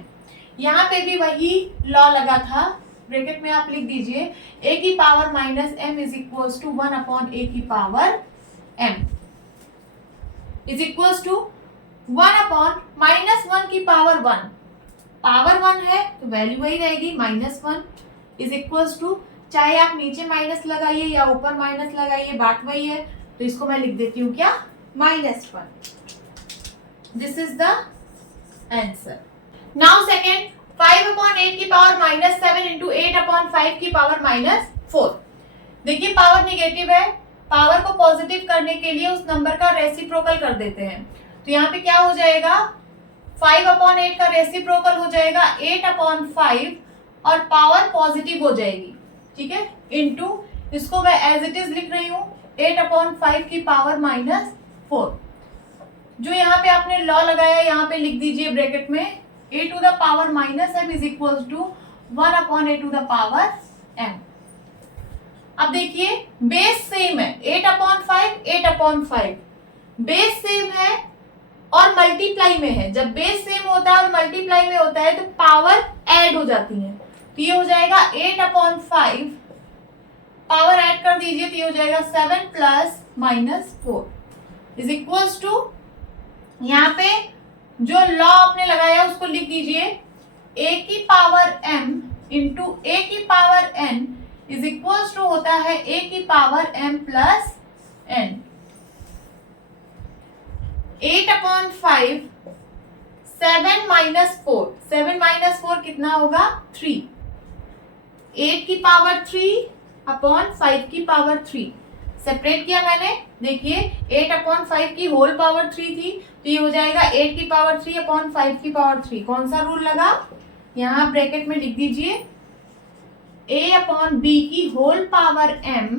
यहाँ पे भी वही लॉ लगा था, ब्रैकेट में आप लिख दीजिए a की power -m is equals to 1/a की power m is equals to 1/-1 की पावर 1। पावर 1 है तो वैल्यू वही रहेगी -1 इज इक्वल्स टू, चाहे आप नीचे माइनस लगाइए या ऊपर माइनस लगाइए बात वही है। तो इसको मैं लिख देती हूँ क्या? -1। This is the answer. Now second 5/8 की पावर -7 इंटू 8/5 की पावर -4। देखिए पावर निगेटिव है पावर को पॉजिटिव करने के लिए उस नंबर का रेसिप्रोकल कर देते हैं। तो यहाँ पे क्या हो जाएगा, 5/8 का रेसिप्रोकल हो जाएगा 8/5 और पावर पॉजिटिव हो जाएगी, ठीक है, इनटू इसको मैं एज इट इज लिख रही हूँ 8/5 की पावर -4। जो यहाँ पे आपने लॉ लगाया यहाँ पे लिख दीजिए ब्रैकेट में a to the power -m is equal to 1/a to the power m। अब देखिए बेस सेम है, 8/5 बेस सेम है और मल्टीप्लाई में है। जब बेस सेम होता है और मल्टीप्लाई में होता है तो पावर ऐड हो जाती है। तो ये हो जाएगा 8/5, पावर ऐड कर दीजिए तो ये हो जाएगा 7 + -4 इज इक्वल्स टू, यहाँ पे जो लॉ आपने लगाया उसको लिख दीजिए a की पावर m इंटू a की power n is equals to होता है a की पावर m प्लस n। 8/5 7 - 4 कितना होगा 3। 8 की पावर 3/5 की पावर 3 सेपरेट किया मैंने। देखिए 8/5 की होल पावर 3 थी तो ये हो जाएगा 8 की पावर 3/5 की पावर 3। कौन सा रूल लगा, यहाँ ब्रैकेट में लिख दीजिए a/b की whole power m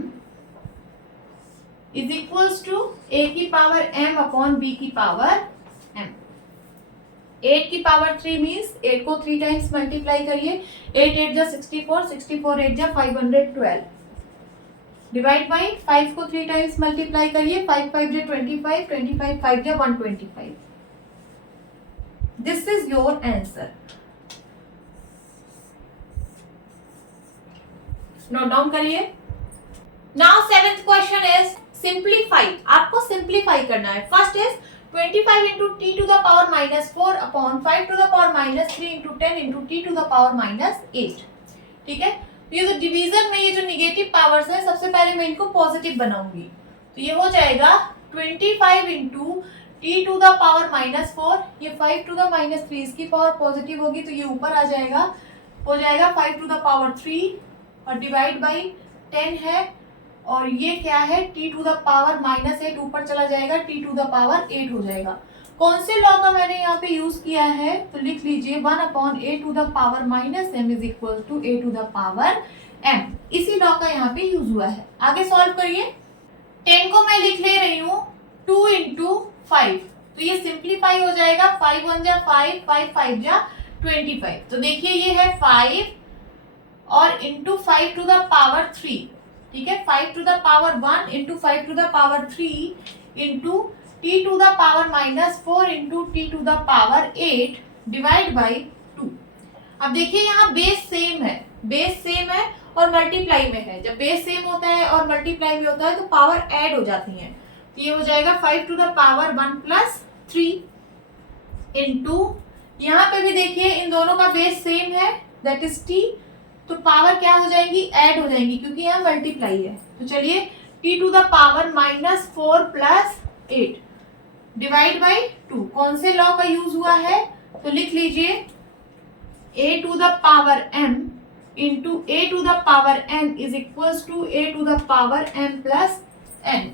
is equals to a की पावर m/b की पावर m। 8 की पावर 3 मीन्स 8 को 3 टाइम्स मल्टीप्लाई करिए, 8 8 जा 64, 64 8 जा 512, डिवाइड बाई 5 को 3 टाइम्स मल्टीप्लाई करिए, 5 5 जा 25, 25 5 जा 125। This is your answer. Note down करिए। Now 7th question is simplify. आपको सिंप्लीफाई करना है। First is 25 into t to the power -4/5 to the power -3 into 10 into t to the power -8। ठीक है, तो ये जो डिवीजन में ये जो निगेटिव पावर्स है सबसे पहले मैं इनको पॉजिटिव बनाऊंगी। तो ये हो जाएगा 25 into t to the power -4, ये 5 to the -3 इसकी पावर पॉजिटिव होगी तो ये ऊपर आ जाएगा, हो जाएगा 5 to the power 3 और डिवाइड बाई 10 है और ये क्या है t to the power -8 ऊपर चला जाएगा, t to the power 8 हो जाएगा। कौन से लॉ का मैंने यहाँ पे यूज किया है तो लिख लीजिए 1/a to the power -m is equal to a to the power m। इसी लॉ का यहाँ पे यूज हुआ है। आगे सॉल्व करिए। 10 को मैं लिख ले रही हूँ 2 into 5 तो ये सिंप्लीफाई हो जाएगा, 5 1 जा 5, 5 5 जा 25। तो देखिए ये है 5 और इंटू 5 to the power 3, ठीक है, 5 to the power 1 into 5 to the power 3 into t to the power -4 into t to the power 8 divide by 2। अब देखिए यहाँ बेस सेम है, बेस सेम है और मल्टीप्लाई में है। जब बेस सेम होता है और मल्टीप्लाई में होता है तो पावर ऐड हो जाती है। तो ये हो जाएगा 5 to the power 1 + 3 इंटू, यहाँ पे भी देखिए इन दोनों का बेस सेम है दैट इज t, तो पावर क्या हो जाएगी ऐड हो जाएंगी क्योंकि यहाँ मल्टीप्लाई है। तो चलिए t to the power -4 + 8 divide by 2। कौन से लॉ का यूज हुआ है तो लिख लीजिए a to the power m into a to the power n is equals to a to the power m plus n।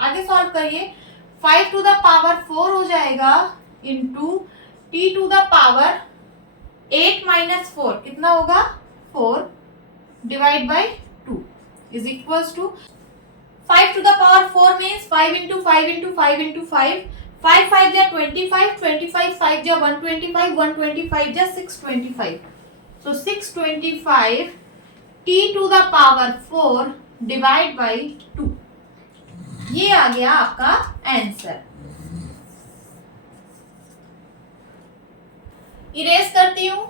आगे सॉल्व करिए। 5 to the power 4 हो जाएगा into t to the power 8 - 4 कितना होगा 4 divide by 2 is equals to 5 to the power 4 means 5 into 5 into 5 into 5, 5 5 जा 25, 25 5 जा 125, 125 जा 625। So 625 t to the power 4 divide by 2। ये आ गया आपका आंसर। इरेज करती हूं।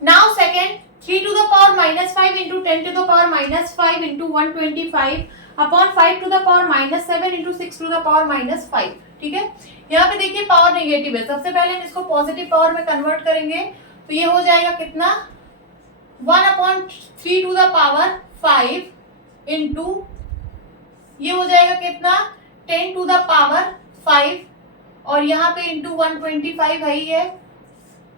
Now second, 3 to the power -5 into 10 to the power -5 into 125 upon 5 to the power -7 into 6 to the power -5। ठीक है, यहाँ पे देखिए पावर नेगेटिव है। सबसे पहले हम इसको पॉजिटिव पावर में कन्वर्ट करेंगे तो ये हो जाएगा कितना 1/3 to the power 5 इंटू ये हो जाएगा कितना 10 to the power 5 और यहाँ पे इंटू 125 है ही है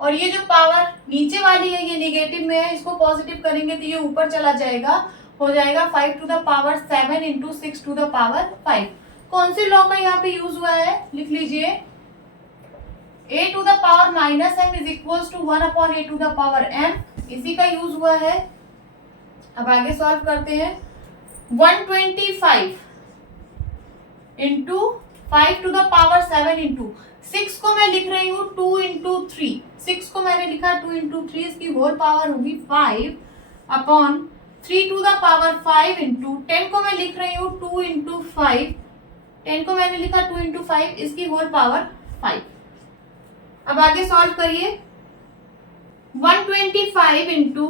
और ये जो पावर नीचे वाली है ये नेगेटिव में है, इसको पॉजिटिव करेंगे तो ये ऊपर चला जाएगा, हो जाएगा 5 to the power 7 into 6 to the power 5। कौन से लॉ का यहाँ पे यूज हुआ है, लिख लीजिए, a to the power minus m is equal to 1 upon a to the power m, इसी का यूज हुआ है। अब आगे सॉल्व करते हैं। 125 into 5 to the power 7 into 6 को मैं लिख रही हूँ 2 इंटू 3, 6 को मैंने लिखा 2 इंटू 3, इसकी होल पावर होगी 5 upon 3 to the power 5 into 10 को मैं लिख रही हूँ 2 इंटू 5, 10 को मैंने लिखा 2 इंटू 5, इसकी होल पावर 5। अब आगे सॉल्व करिए। 125 into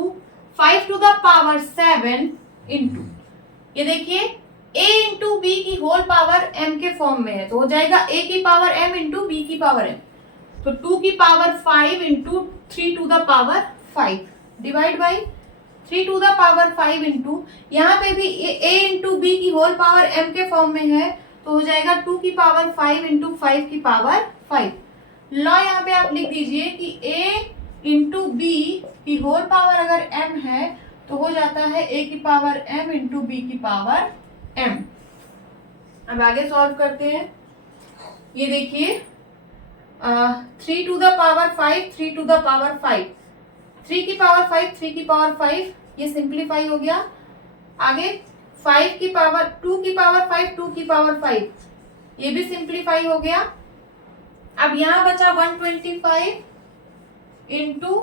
5 to the power 7 into, ये देखिए a इंटू बी की होल पावर m के फॉर्म में है, तो हो जाएगा a की पावर m इंटू बी की पावर m, तो 2 की power 5 into 3 to the power 5 divide by 3 to the power 5 into, यहाँ पे भी a इंटू बी की होल पावर m के फॉर्म में है, तो हो जाएगा 2 की पावर 5 इंटू 5 की पावर 5। लॉ यहाँ पे आप लिख दीजिए कि a इंटू बी की होल पावर अगर m है तो हो जाता है a की पावर m इंटू बी की पावर m। अब आगे सॉल्व करते हैं। ये देखिए 3 to the power 5, 3 to the power 5, 3 की पावर 5, 3 की पावर 5, ये सिंप्लीफाई हो गया। आगे 5 की पावर 2 की पावर 5, 2 की पावर 5, ये भी सिंप्लीफाई हो गया। अब यहाँ बचा 125 इंटू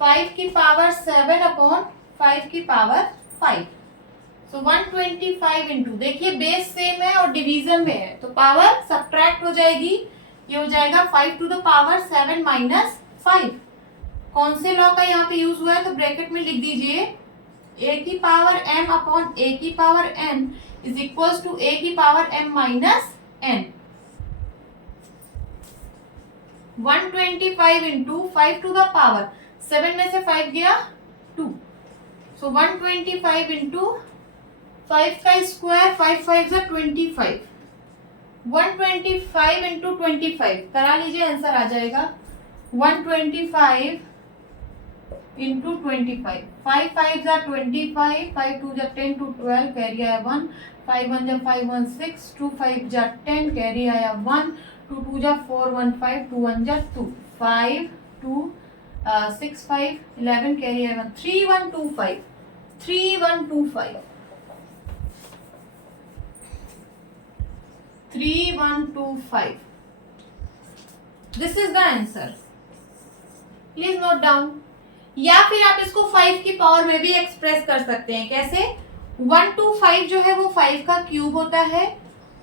5 की पावर 7 अपॉन 5 की पावर 5, तो 125 इंटू, देखिए बेस सेम है और डिवीजन में है तो पावर सब्ट्रैक्ट हो जाएगी, ये हो जाएगा 5 टू द पावर 7 माइनस 5। कौन से लॉ का यहाँ पे यूज हुआ है, तो ब्रैकेट में लिख दीजिए a की पावर m अपॉन a की power n is equal to a की power m minus n। 125 into 5 to the power 7 में से 5 गया 2, सो 125 इंटू 5 का स्क्वायर 5 5 जा 25, 125 इंटू 25 करा लीजिए, आंसर आ जाएगा 125 इंटू 25, 5 5 जा 25, 5 2 जा 10 टू 12 कैरी आया 1, 5 1 जा 5 1 6, 2 5 जा 10 कैरी आया 1, 2 2 जा 4 1 5, 2 1 जा 2, 5 2 6 5 11 कैरी आया 1, 3 1 2 5, 3 1 2 5, 3 1 2 5, this is the answer, please note down. या फिर आप इसको 5 की पावर में भी एक्सप्रेस कर सकते हैं, कैसे, 1 to 5 जो है वो 5 का क्यूब होता है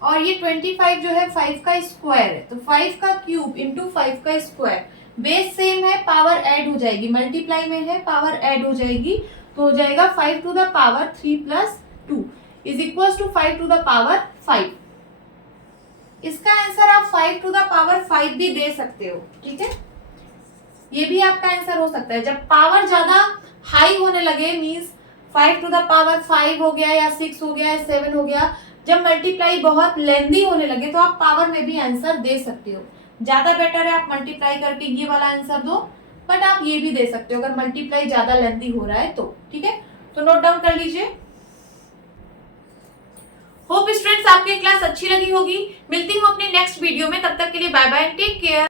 और ये 25 जो है 5 का स्क्वायर है, तो 5 का क्यूब इंटू 5 का स्क्वायर, बेस सेम है, पावर ऐड हो जाएगी, मल्टीप्लाई में है पावर ऐड हो जाएगी, तो हो जाएगा 5 to the power 3 plus 2 is equal to 5 to the power 5। इसका आंसर आप 5 टू द पावर 5 भी दे सकते हो, ठीक है, ये भी आपका आंसर हो सकता है। जब पावर ज्यादा हाई होने लगे, मींस 5 टू द पावर 5 हो गया या 6 हो गया या 7 हो गया, जब मल्टीप्लाई बहुत लेंदी होने लगे तो आप पावर में भी आंसर दे सकते हो। ज्यादा बेटर है आप मल्टीप्लाई करके ये वाला आंसर दो, बट आप ये भी दे सकते हो अगर मल्टीप्लाई ज्यादा लेंदी हो रहा है तो, ठीक है, तो नोट डाउन कर लीजिए। होप स्टूडेंट्स आपकी क्लास अच्छी लगी होगी। मिलती हूँ अपने नेक्स्ट वीडियो में, तब तक के लिए बाय बाय, टेक केयर।